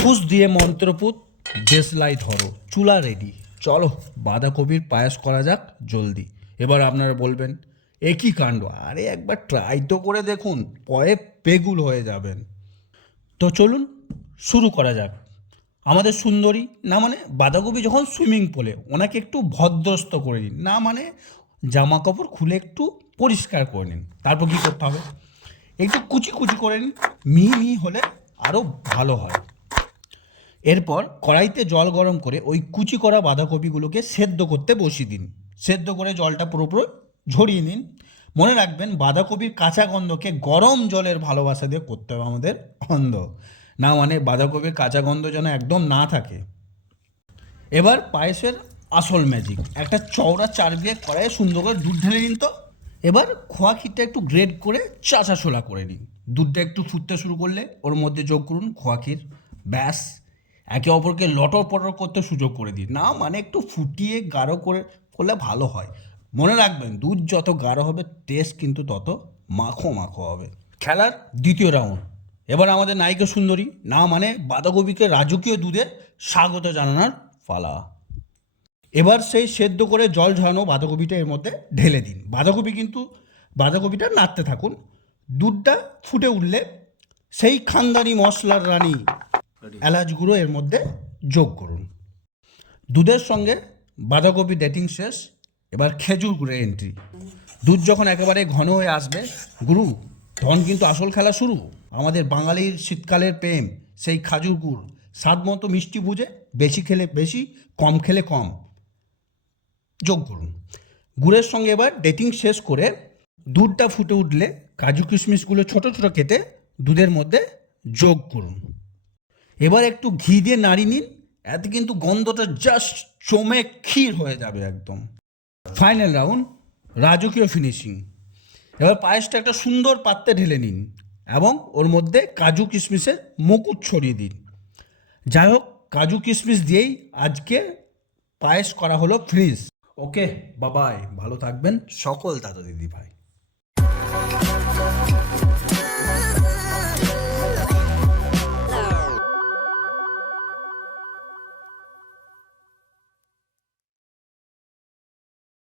ফুস দিয়ে মন্ত্রপুত, দেশলাই ধরো, চুলা রেডি। চলো বাঁধাকপির পায়েস করা যাক জলদি। এবার আপনারা বলবেন এ কী কাণ্ড, আরে একবার ট্রাই তো করে দেখুন, পরে পেগুল হয়ে যাবেন। তো চলুন শুরু করা যাক। আমাদের সুন্দরী, না মানে বাঁধাকপি যখন সুইমিং পুলে, ওনাকে একটু ভদ্রস্ত করে নিন, না মানে জামা কাপড় খুলে একটু পরিষ্কার করে নিন। তারপর কী করতে হবে, একটু কুচি কুচি করে নিন, মিহি মিহি হলে আরও ভালো হয়। এরপর কড়াইতে জল গরম করে ওই কুচি করা বাঁধাকপিগুলোকে সেদ্ধ করতে বসিয়ে দিন। সেদ্ধ করে জলটা পুরোপুরি ঝরিয়ে নিন। মনে রাখবেন বাঁধাকপির কাঁচা গন্ধকে গরম জলের ভালোবাসা দিয়ে করতে হবে আমাদের অন্ধ, না মানে বাঁধাকপির কাঁচা গন্ধ যেন একদম না থাকে। এবার পায়েসের আসল ম্যাজিক, একটা চওড়া চারবিয়ে কড়াইয়ে সুন্দর করে দুধ ঢেলে নিন। তো এবার খোয়া ক্ষীরটা একটু গ্রেড করে চাচা ছোলা করে নিন। দুধটা একটু ফুটতে শুরু করলে ওর মধ্যে যোগ করুন খোয়া ক্ষীর। ব্যাস, একে অপরকে লটর পটর করতে সুযোগ করে দিন, না মানে একটু ফুটিয়ে গাঢ় করে করলে ভালো হয়। মনে রাখবেন দুধ যত গাঢ় হবে টেস্ট কিন্তু তত মাখো মাখো হবে। খেলার দ্বিতীয় রাউন্ড, এবার আমাদের নায়িকা সুন্দরী, না মানে বাঁধাকপিকে রাজকীয় দুধে স্বাগত জানানোর পালা। এবার সেই সেদ্ধ করে জল ঝরানো বাঁধাকপিটা এর মধ্যে ঢেলে দিন। বাঁধাকপিটা নাড়তে থাকুন। দুধটা ফুটে উঠলে সেই খানদানি মশলার রানী এলাচ গুঁড়ো এর মধ্যে যোগ করুন। দুধের সঙ্গে বাঁধাকপি ডেটিং শেষ, এবার খেজুর গুড়ের এন্ট্রি। দুধ যখন একেবারে ঘন হয়ে আসবে, গুরু তখন কিন্তু আসল খেলা শুরু। আমাদের বাঙালির শীতকালের প্রেম সেই খাজুর গুড়, স্বাদ মতো মিষ্টি বুঝে বেশি খেলে বেশি, কম খেলে কম যোগ করুন। গুড়ের সঙ্গে এবার ডেটিং শেষ করে দুধটা ফুটে উঠলে কাজু কিশমিশগুলো ছোটো ছোটো কেটে দুধের মধ্যে যোগ করুন। এবার একটু ঘি দিয়ে নাড়িয়ে নিন, এতে কিন্তু গন্ধটা জাস্ট জমে ক্ষীর হয়ে যাবে একদম। ফাইনাল রাউন্ড, রাজকীয় ফিনিশিং। এবার পায়েসটা একটা সুন্দর পাত্রে ঢেলে নিন এবং ওর মধ্যে কাজু কিশমিশের মুকুট ছড়িয়ে দিন। যাই হোক, কাজু কিশমিশ দিয়েই আজকে পায়েস করা হলো ফ্রিজ। ওকে, বাবাই, ভালো থাকবেন সকল দাদা দিদি ভাই।